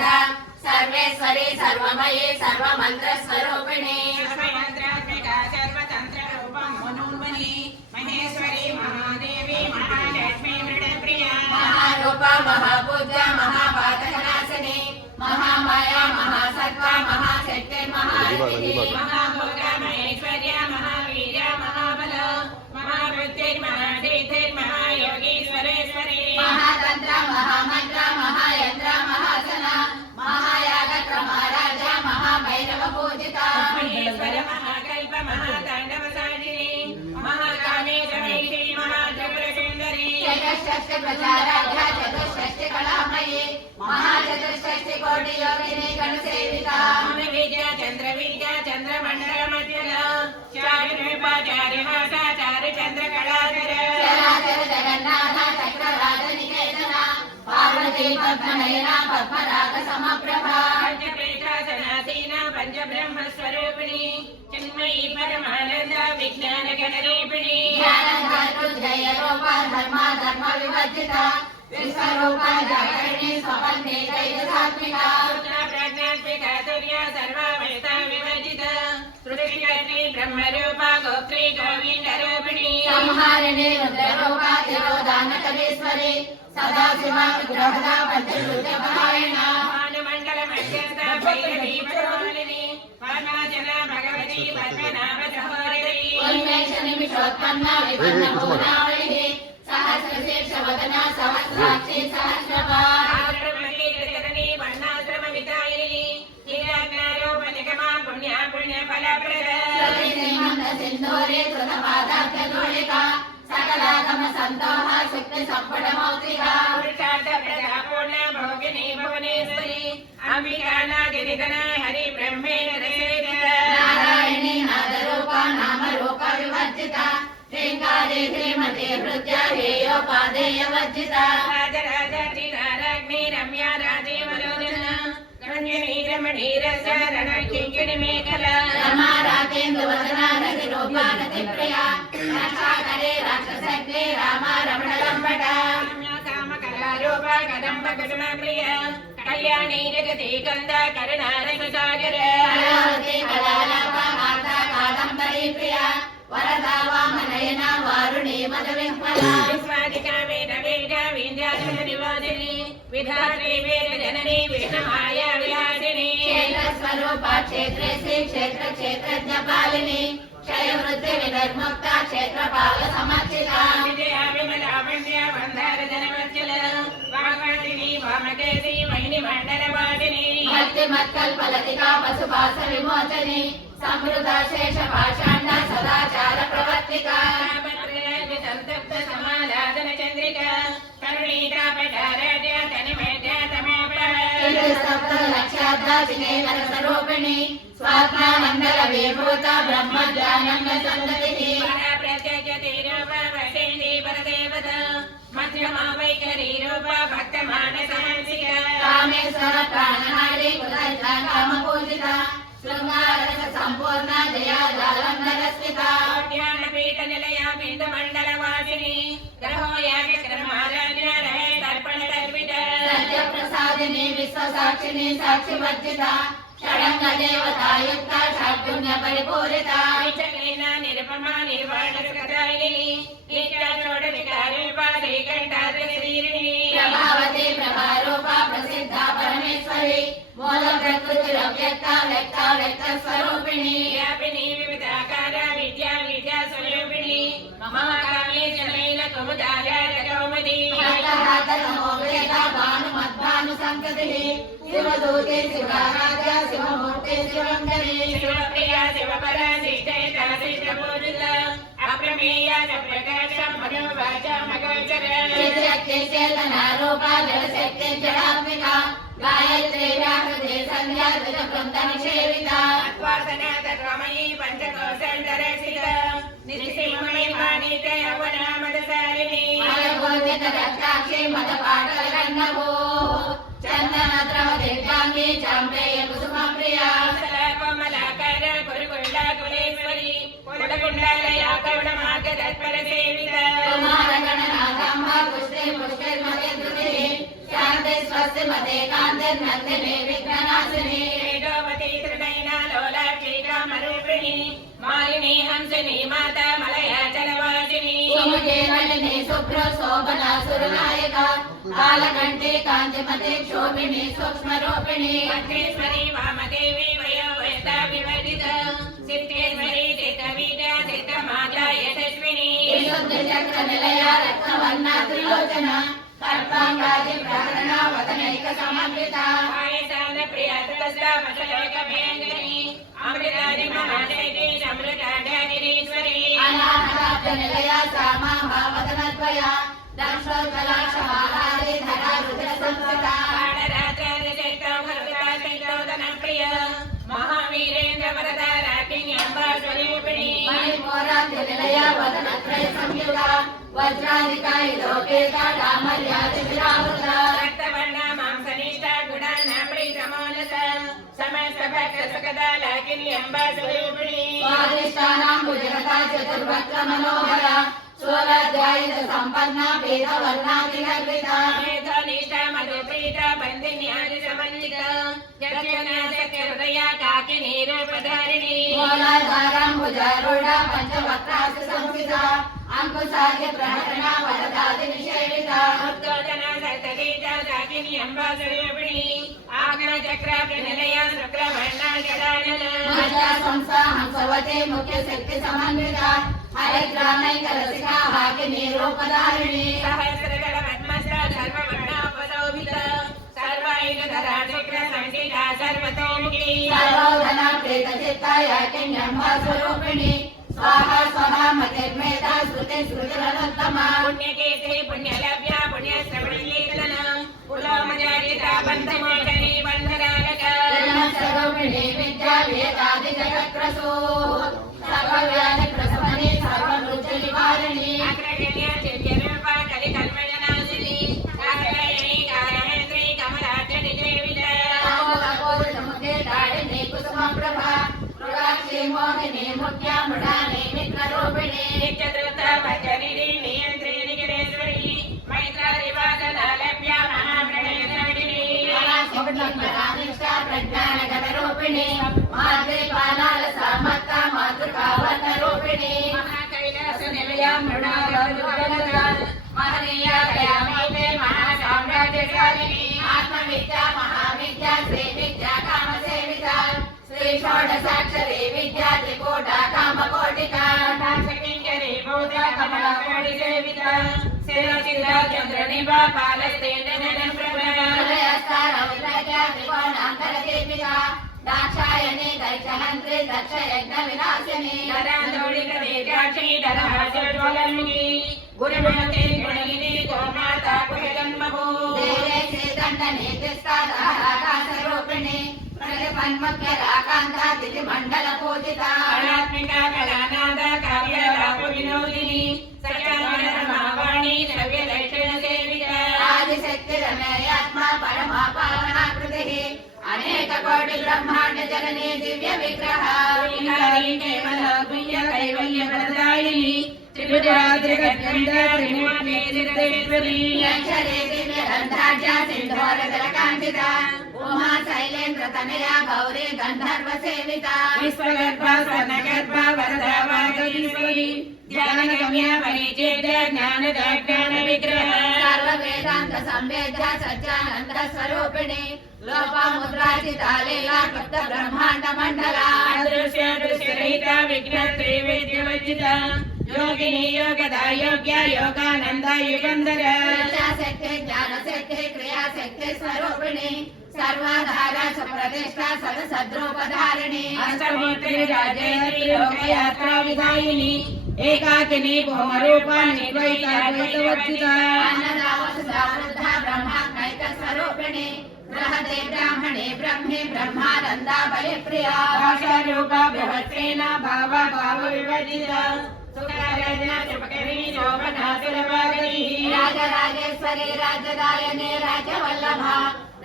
सदा सर्वेश्वरी सर्वमयी सर्वमन्त्रस्वरूपिणी सर्वमन्त्रात्मिका सर्वतन्त्ररूपं मनोन्मनी महेश्वरी महादेवी महालक्ष्मी मृडप्रिया महारूपा महापूज्या महापातकनाशिनी महामाया महासत्त्वा महाशक्ति महारिद्धि महाभोगा महेश्वर्या महावीर्या महाबल महाबुद्धिर्महासिद्धिर्महायोगीश्वरेश्वरी महातंत्र महामंत्र महायंत्र महासना महायागत्र महाराजा महाभैरव पूजिता महेश्वर महाकल्प महातांडव साजिनी महाकामेश्वरी महात्रिपुर सुंदरी चतुष्षष्टि प्रचाराध्या चतुष्षष्टि कलामयी महाचतुष्षष्टि कोटि योगिनी गणसेविता विद्या चंद्र मंडल मध्यला चारि भाषाचार्य चंद्र कलाधर चराचर जगन्नाथ चक्रराज निकेतना पार्वती पद्मनयना पद्मराग समप्रभा पंचप्रेतासनासीना पंचब्रह्म स्वरूपिणी चिन्मयी परमानंद विज्ञान गणरूपिणी ज्ञानधातृजय रूपा धर्मा धर्म विवर्जिता विश्वरूपा जागरिणी स्वपन्ने तैजसात्मिका प्रज्ञात्मिका तुर्या सर्वावयता विवर्जिता सृष्टिकर्त्री ब्रह्मरूपा गोत्री गोविन्दरूपिणी संहारिणी रुद्ररूपा तिरोधानकरीश्वरी सदाशिवा विग्रहदा पंचरुद्रपरायणा भानुमण्डल मध्यस्था भैरवी प्रमालिनी वामाचला भगवती पद्मनाभ सहोदरी उन्मेष निमिषोत्पन्ना विपन्न भुवनावलिः सहस्रशीर्ष वदना सहस्राक्षी सहस्रपाद आश्रमकीर्तनी वर्णाश्रम विदायिनी लीलाज्ञारोपनिगमा पुण्या पुण्यफलप्रद श्रीमन्त सिन्धूरे कृतपादाब्जधूलिका सकलागम सन्तोह शक्ति संपट मौक्तिका पुरुषार्थ प्रदा पूर्ण भोगिनी भुवनेश्वरी अंबिका नादिनिधना हरि ब्रह्मेण नारायणी नादरूपा नामरूपा विवर्जिता श्रीङ्गारे श्रीमते हृद्या हेयोपादेय वर्जिता राजराजति नाराग्नि रम्या राजीवलोचना रञ्जनी रमणीरसारण किङ्किणी मेखला रमा राजेन्द्रवदना रतिरूपा रतिप्रिया रक्षाकरे राक्षसग्ने रामा रमणलम्बटा कामकलारूपा कदम्ब कुसुमप्रिया कल्याणी जगति गन्धा करुणारससागर कलावती कलालापा माता कादम्बरी प्रिया वरदा वामनयना वारुणी मदविह्वला विश्वादिका वेद वेदा विन्द्याचलनिवासिनी विधात्री वेद जननी विष्णुमाया विलासिनी क्षेत्रस्वरूपा क्षेत्रे श्री क्षेत्र क्षेत्रज्ञपालिनी क्षयवृद्धि विनिर्मुक्ता क्षेत्रपाल समर्चिता विजया विमला वन्द्या वन्दार जनवत्सल वाग्वासिनी वामकेशी वहिनी मण्डलवासिनी भक्तिमत्कल्पलतिका पशुपाश विमोचनी समृद्धा शेष पाषाण्ड सदाचार प्रवर्तिका संतप्त समालादन चन्द्रिका करुणीका पटाराज्य तनिमेद्या सप्त लक्ष्याद्धा जिनेन्द्र स्वरूपिणी स्वात्मा मंडल विभूता ब्रह्म ज्ञानंद संगतिः प्रत्यक्षति रूपा वसेन्दी परदेवता मध्यमा वैखरी रूपा भक्तमानसहंसिका कामेश्वर प्राणहारी कुलज्ञा कामपूजिता शृंगारस संपूर्ण जया जालंधरस्थिता ज्ञानपीठ निलया पीठमण्डलवासिनी ग्रहो यागक्रमाराज्ञा रहे तर्पण तर्पिता सत्य प्रसादिनी विश्व साक्षिणी साक्षिवर्जिता षडंग देवता युक्ता षड्गुण्य परिपूरिता विचक्रीना निरुपमा निर्वाणसुखदायिनी नित्या षोडविकारूपा श्रीकण्ठाद्रिशरीरिणी प्रभावती प्रभारूपा प्रसिद्धा परमेश्वरी मूल प्रकृति व्यक्ता व्यक्ता व्यक्त स्वरूपिणी व्यापिनी विविधाकारा विद्या विद्या स्वरूपिणी महाकामे जनैल कुमुदाया जगौमदी वेदा भानुमद्भानु संकतिः शिवदूते शिवाराध्या शिवमूर्ते शिवङ्करी शिवप्रिया शिवपरा शिष्टैता शिष्टपूजिता अप्रमेया प्रकाश मनोवाचा मगोचर चित्शक्ति चेतनारूपा जलशक्ति जडात्मिका गायत्री व्याहृते संध्या दशवृन्द निषेविता आत्वासना तत्त्वमयी पञ्चकोशण्डरक्षिता निःसिंहमयी मानिते यौवनामदसारिणी मलगोदित रक्ताक्षी मदपाटलगन्धभो चन्दनद्रव दिव्याङ्गी चाम्रेय कुसुमप्रिया कोमलाकार कुरुकुण्डा कुलेश्वरी कुलकुण्डालया करुणमार्गतत्पर सेविता कुमारगणनाथाम्बा पुष्टे पुष्टिर्मतिर्धृतिः शान्ति स्वस्ति कान्तिमते कान्तिर्नन्दिनी विघ्ननाशिनी वेदोवती त्रिनयना लोलाक्षी कामरूपिणी मालिनी हंसिनी माता मलयाचलवासिनी सुमुखे नलिनी शुभ्र शोभना सुरनायिका कालकण्ठी कान्तिमते क्षोभिनी सूक्ष्मरूपिणी मंत्रेश्वरी वामदेवी वयोवृता विवर्जिता सिद्धेश्वरी सिद्धविद्या सिद्धमाता यशस्विनी विशुद्धचक्रनिलया रत्नवर्णा त्रिलोचना सर्वाङ्गादि प्रकरणा वदनैक समन्विता आयतान प्रिया तुलसा मशलोक भयङ्करी अमृतादि महाशैली समृताढानिरीश्वरी अनाहताब्जनिलया सामा भावदनद्वया दक्षोज्ज्वलाक्षमालादि धरा रुद्रसंस्कृता कालरात्रादिशेषौ हरता सैतोदनं प्रिय महावीरेन्द्र वरदा राकिनी अम्बा स्वरूपिणी मणिमोराब्जनिलया वदनत्रय संयुता वज्राधिका लोकेता डामर्यादि विरावृता रक्तवर्णा मांसनिष्ठा गुणानाम्री समोनस समस्त भक्त सुखदा लाकिनी अम्बा स्वरूपिणी स्वादिष्टानां भुजगता चतुर्भक्त मनोहरा स्वराध्यायित सम्पन्ना वेदवर्णादिगर्भिता मेधनिष्ठा मधुप्रीता बन्दिन्यादि समन्विता यक्षना सत्यहृदया काकिनी रूपधारिणी मूलाधारां भुजारूढा पञ्चवक्त्रासु संस्थिता अंकुशाद्य प्रहरणा वरदादि निषेविता उद्गोधना सतगीता काकिनी अम्बा स्वरूपिणी आग्नचक्र प्रणलया शुक्रवर्णा जडानना मध्या संस्था हंसवते मुख्य शक्ति समन्विता हरिद्रानैक रसिका हाकिनी रूपधारिणी सहस्रगण पद्मस्था सर्ववर्णापशोभिता सर्वायुधरा शुक्र संहिता सर्वतोमुखी सर्वौधना प्रेतचित्ता याकिन्यम्बा स्वरूपिणी स्वाहा स्वहा मतिर्मेधा श्रुति श्रुतिरनुत्तमा पुण्यकीर्ति पुण्यलभ्या पुण्यश्रवणकीर्तना पुलोमजारिता बन्धमोचनी बन्धरालका स्वरूपिणी विद्या वेदादि जगत्प्रसू सर्वव्याधि प्रशमनी सर्वमृत्यु निवारिणी अग्रगण्या चिन्त्यरूपा कलिकल्मषनाशिनी काकलयनी कालहन्त्री कमलाक्षि देविता तपोतपोरुषमुखे दाडिनी कुसुमप्रभा मृगाक्षी मोहिनी मुख्या मृडानी मित्ररूपिणी नित्यदृता भजनिधि नियन्त्री निखिलेश्वरी मैत्रादिवासनालभ्या महाप्रणयनाडिनी निष्ठा प्रज्ञानगतरूपिणी मातृपालाल सामत्ता मातृकावर्णरूपिणी महाकैलासनिलया मृणालुगलता महनीया दयामयते महासाम्राज्यशालिनी आत्मविद्या महाविद्या श्रीविद्या कामसेविता श्री षोडशाक्षरी विद्या त्रिकोटा कामकोटिका किङ्करी भूता कमलाकणि सेविता शिरचिता चन्द्रनिभा पालस्तेन्द्रनप्रभा हृदयस्तारौद्रज्ञा त्रिकोणान्तरदीपिका दाक्षायणी दैत्यहन्त्री दक्षयज्ञविनाशिनी धरान्दोळिकदेशाक्षी धरहास्योज्ज्वलन्मुखी गुरुमते गुणगिनी गोमाता कुलजन्मभू देवे श्रीदण्डनीतिस्तादाकाशरूपिणी प्रतिपन्मुख्यराकान्ता दितिमण्डलपूजिता कलात्मिका कलानादा काव्यलापविनोदिनी सचामरमावाणी श्रव्यदर्शनसेविता आदिशक्तिरमेयात्मा परमा पावनाकृतिः अनेककोटि ब्रह्माण्ड जननी दिव्य विग्रह श्रीकाली केवल गुह्य कैवल्य प्रदायिनी त्रिपुराद्रिगद्गन्धा त्रिमूर्ते सिद्धेश्वरी अक्षरे दिव्य गन्धाढ्या सिन्धोरजलकान्तिता उमा शैलेन्द्र तनया गौरी गन्धर्व सेविता विश्वगर्भा स्वर्णगर्भा वरदा वागीश्वरी ज्ञानगम्या परिचेद्य ज्ञानदाज्ञान विग्रह सर्ववेदान्त संवेद्या सच्चानन्द स्वरूपिणी लोपामुद्राचिता लीला कृत ब्रह्माण्ड मण्डला अदृश्य दृश्यरहिता विघ्न त्रैवेद्यवर्जिता योगिनी योगदा योग्या योगानन्दा युगन्धरा इच्छाशक्ति ज्ञानशक्ति क्रियाशक्ति स्वरूपिणी सर्वाधारा सुप्रतिष्ठा सदसद्रूपधारिणी अष्टमूर्तिराजयत्री लोकयात्रा विधायिनी एकाकिनी भौमरूपा निर्वैता द्वैतवर्जिता अन्नदावसुधा ब्रह्मात्मैक स्वरूपिणी बृहदे ब्राह्मणे ब्रह्मे ब्रह्मानन्दा बलिप्रिया भाषारूपा बृहत्सेना भावा भाव विवर्जिता सुखराजना सुपकरी शोभना सुरभागरी राजराजेश्वरी राजदायने राजवल्लभा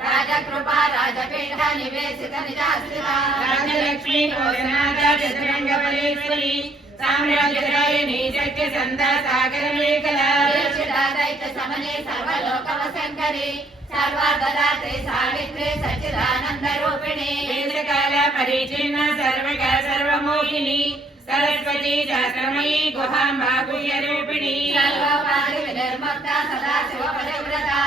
राजकृपा राजपीठ निवेशित निजाश्रिता राजलक्ष्मी भोजनादा चतुरंगबलेश्वरी साम्राज्यदायिनी सत्यसन्धा सागरमेखला दैत्य समने सर्वलोकवशङ्करी सर्वदात्रे सावित्रे सच्चिदानन्दरूपिणी वेदकाल परिचिन्न सर्वगा सर्वमोहिनी सरस्वती शास्त्रमयी गुहाम्बा गुह्यरूपिणी सर्वपादि विनिर्मुक्ता सदा शिवपरिव्रता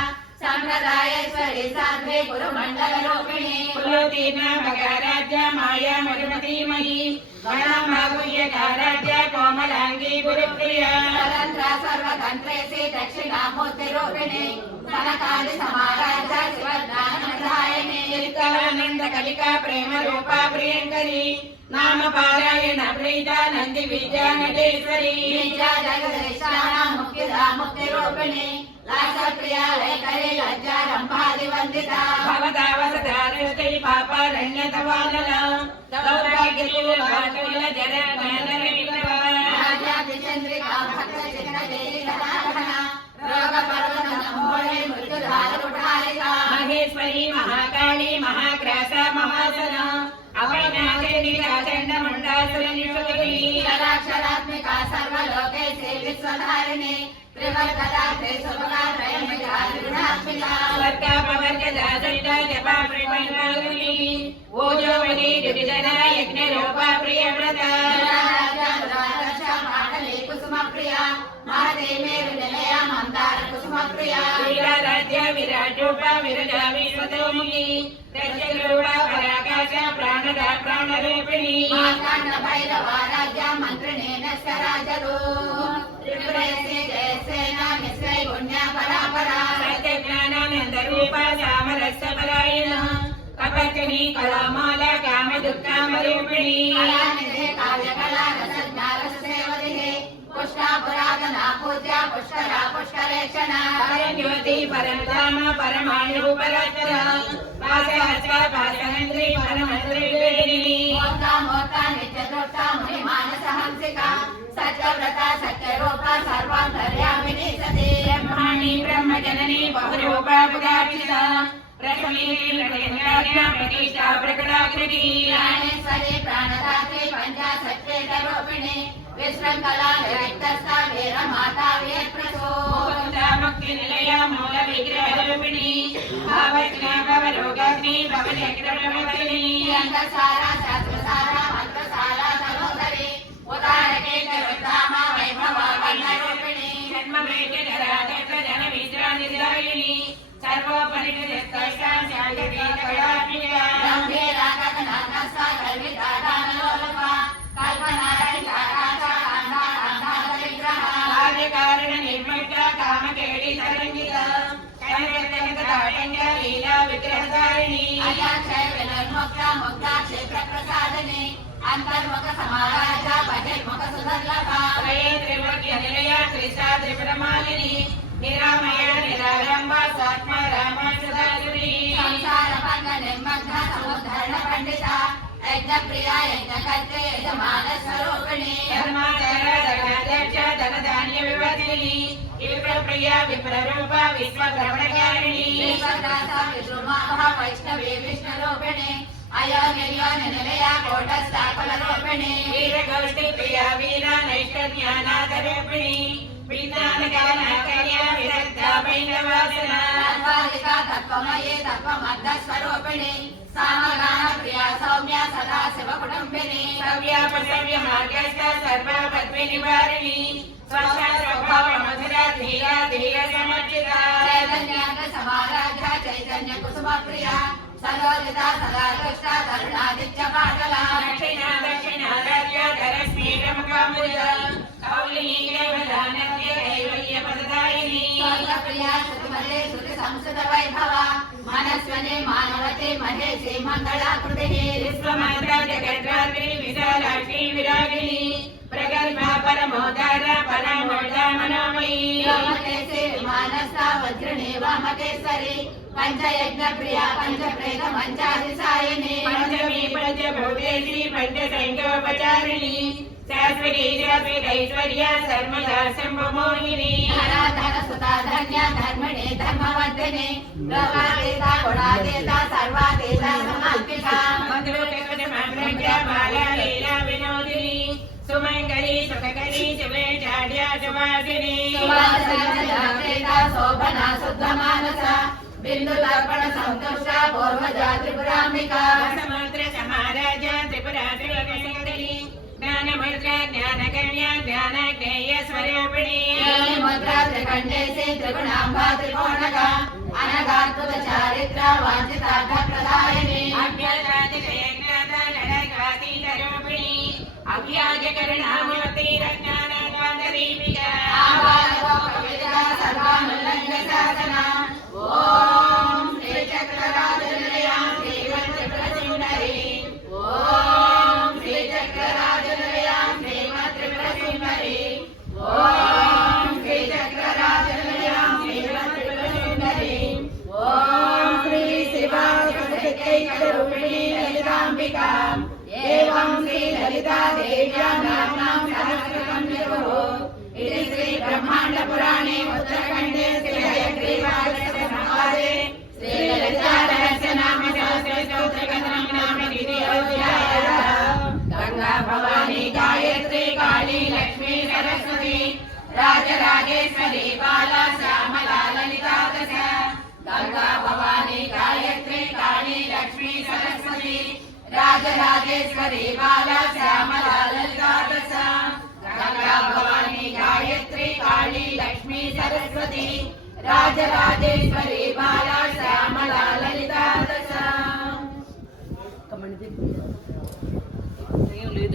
सम्प्रदायेश्वरी साध्वी गुरुमण्डलरूपिणी कुलोतीर्ण भगाराध्या माया मधुमतीमयी वनाम्बा गुह्यकाराध्या कोमलाङ्गी गुरुप्रिया स्वतन्त्रा सर्वतन्त्रेसि दक्षिणामूर्तिरूपिणी कनकादि समाराध्या शिवज्ञानप्रदायिनी चित्तानन्द कलिका प्रेम रूपा प्रियङ्करी नाम पारायण प्रीता नन्दी विद्या नटेश्वरी विद्या जगदीशानां मुक्तिदा मुक्तिरूपिणी लासप्रिया वैखरी लज्जारम्भादिवन्दिता भवतावसदा दृष्टै पापारण्यतवानला सौभाग्यपूर्वाकुल जरज्ञानरहितवा राजादिचन्द्रिका भक्तचित्तदेहिकलाघना रोगपर्वतनमोहे मृत्युधारुढारिका महेश्वरी महाकाली महाग्रासा महासना अपनाचण्डमुण्डासुरनिषुकी क्षराक्षरात्मिका सर्वलोकेशे विश्वधारिणे त्रिवर्गदात्रे सुभगात्रयमिकात्मिका स्वर्गापवर्गदा सहिता जपा प्रियमणि ओजोवनी दुर्जना यज्ञरूपा प्रियव्रता कुसुमप्रिया महादेवेरु निलया मन्दार कुसुमप्रिया वीराराध्या विराटरूपा विरजा विश्वतोमुखी दक्षरूपा पराकाश प्राणदा प्राणरूपिणी मार्ताण्ड भैरवाराध्या मन्त्रिणेन स्वराजरू त्रिपुरेशे जयसेना निश्चय पुण्या परापरा सत्यज्ञानानन्दरूपा सामरस्यपरायण कपचनी कलामाला कामदुःखामरूपिणी कलानिधे काव्यकला रसज्ञारससेवदिहे पुष्टा पुरातना पूज्या पुष्करा पुष्करेक्षणा परज्योति परमधाम परमाणुपरात्परा पाशहस्ता पाशहन्त्री परमन्त्रिवेदिनी मोक्ता मोक्ता नित्यदृष्टा मुनिमानसहंसिका सत्यव्रता सत्यरूपा सर्वान्तर्यामिनी सती ब्रह्माणि ब्रह्मजननी बहुरूपा पुरार्चिता प्रथमेति प्रत्यङ्गाज्ञा प्रतिष्ठा प्रकटाकृति ज्ञानेश्वरी प्राणदात्री पञ्चा सच्चेतरूपिणी विशृङ्खला विरक्तस्था वीरमाता वीरप्रसो मुकुन्दा मुक्तिनिलया मूलविग्रहरूपिणी भावज्ञा भवरोगाग्नि भवचक्रप्रवर्तिनी अंगसारा शास्त्रसारा मंत्रसारा सरोदरी उदारके करुद्धामा वैभवा वल्लरूपिणी जन्मवेद्य जराचक्र जनविद्रानिदायिनी सर्वोपनिषदस्कर्षा शान्तिः कलात्मिका गम्भीरा गगनानसा गर्वितादानलोलपा कल्पनारहितारासा अन्धाधरिग्रहा कार्यकारणनिर्मिता कामकेळि तरङ्गिता कनकजगदाटङ्गा लीला विग्रहधारिणी अयाक्षय विनिर्मुक्ता मुक्ता क्षेत्रप्रसादिनी अंतर्मुख समाराजा बहिर्मुख सुदर्लभा त्रये त्रिवर्ग्यनिलया त्रिशा त्रिपुरमालिनी निरामया निरालम्बा स्वात्मा रामा सदाशिवी संसार भंग निर्मग्न समुद्धरण पंडिता यज्ञ प्रिया यज्ञ कर्ते यजमान स्वरूपिणी धर्माचार धनाध्यक्ष धनधान्य विवर्धिनी विप्रप्रिया विप्ररूपा विश्वभ्रमणकारिणी विश्वदाता विष्णुमाभा वैष्णवी विष्णुरूपिणी अयोनिर्योनि निलया कोटस्थाकुलरूपिणी वीरगौष्ठी प्रिया वीरा नैष्ठज्ञानादरूपिणी विज्ञानकालकर्या विरक्ता पैलवासना तत्त्वादिका तत्त्वमयी तत्त्वमर्धस्वरूपिणी सामगान प्रिया सौम्या सदा शिव कुटुम्बिनी सव्यापसव्य मार्गस्थ सर्वपद्मे निवारिणी स्वशास्त्रभाव मधुरा धीरा धीर समर्जिता चैतन्याङ्ग समाराध्या चैतन्य कुसुम प्रिया सलोलिता सदा दृष्टा करुणादित्य पाटला दक्षिणा दक्षिणाराध्या धरस्मीकमुखामुदा कौलिनी कैवलानद्य कैवल्यपददायिनी प्रिया श्रुतिमते श्रुति संस्कृत वैभवा मनस्वने मानवते महेशे मंगलाकृतिः विश्वमाता जगद्धात्री विशालाक्षी विरागिणी प्रगल्भा परमोदारा परमोदा मनोमयी व्योमकेशे विमानस्था वज्रिणी वामकेश्वरी पंचयज्ञ प्रिया पंचप्रेत पंचाधिसायिनी पंचमी पंचभूतेशी पंचसंख्योपचारिणी शाश्वती शाश्वतैश्वर्या सर्वदा शम्भुमोहिनी धन सुता धन्या धर्मिणी धर्मवर्धिनी लोकातीता गुणातीता सर्वातीता समात्मिका मधुरकटमग्रजा बाला लीला विनोदिनी सुमङ्गली सुखकरी शुभे चाढ्या सुवासिनी सुवासिनी शोभना शुद्ध मानसा बिंदु तर्पण संतुष्ट पूर्वजा त्रिपुरांबिका समुद्र समाराज त्रिपुरा त्रिलोकशंकरी ज्ञानमुद्रा ज्ञानगम्या ज्ञानज्ञेय स्वरूपिणी मुद्रा त्रिकंडेशे त्रिगुणांबा त्रिकोणका अनगात्मक चारित्र वांछितार्थ प्रदायिनी अव्याजातिरूपिणी अव्याजकरुणामूर्ति रज्ञानद्वन्द्वदीपिका आवाहनोपविदा सर्वानुल्लङ्घ्य शासना ओम श्री चक्रराजनिलयां श्रीमत्त्रिपुरसुन्दरी ओम श्री चक्रराजनिलयां श्रीमत्त्रिपुरसुन्दरी ओम श्री चक्रराजनिलयां श्रीमत्त्रिपुरसुन्दरी ओम श्री शिवासुरशक्तिरूपिणी ललितांबिका एवं श्री ललिता देव्या नाम्नां सहस्रकं विभुः इति श्री ब्रह्मांड पुराणे उत्तरखंडे श्री हयग्रीवार्य संवादे श्री ललिता रहस्य नाम सहस्र स्तोत्रकथनं नाम द्वितीयोऽध्यायः गंगा भवानी गायत्री काली लक्ष्मी सरस्वती राजराजेश्वरी बाला श्यामला ललिता दश गंगा भवानी गायत्री काली लक्ष्मी सरस्वती राजराजेश्वरी बाला श्यामला ललिता दश गंगा भवानी गायत्री काली लक्ष्मी सरस्वती राजराजेश्वरी बाला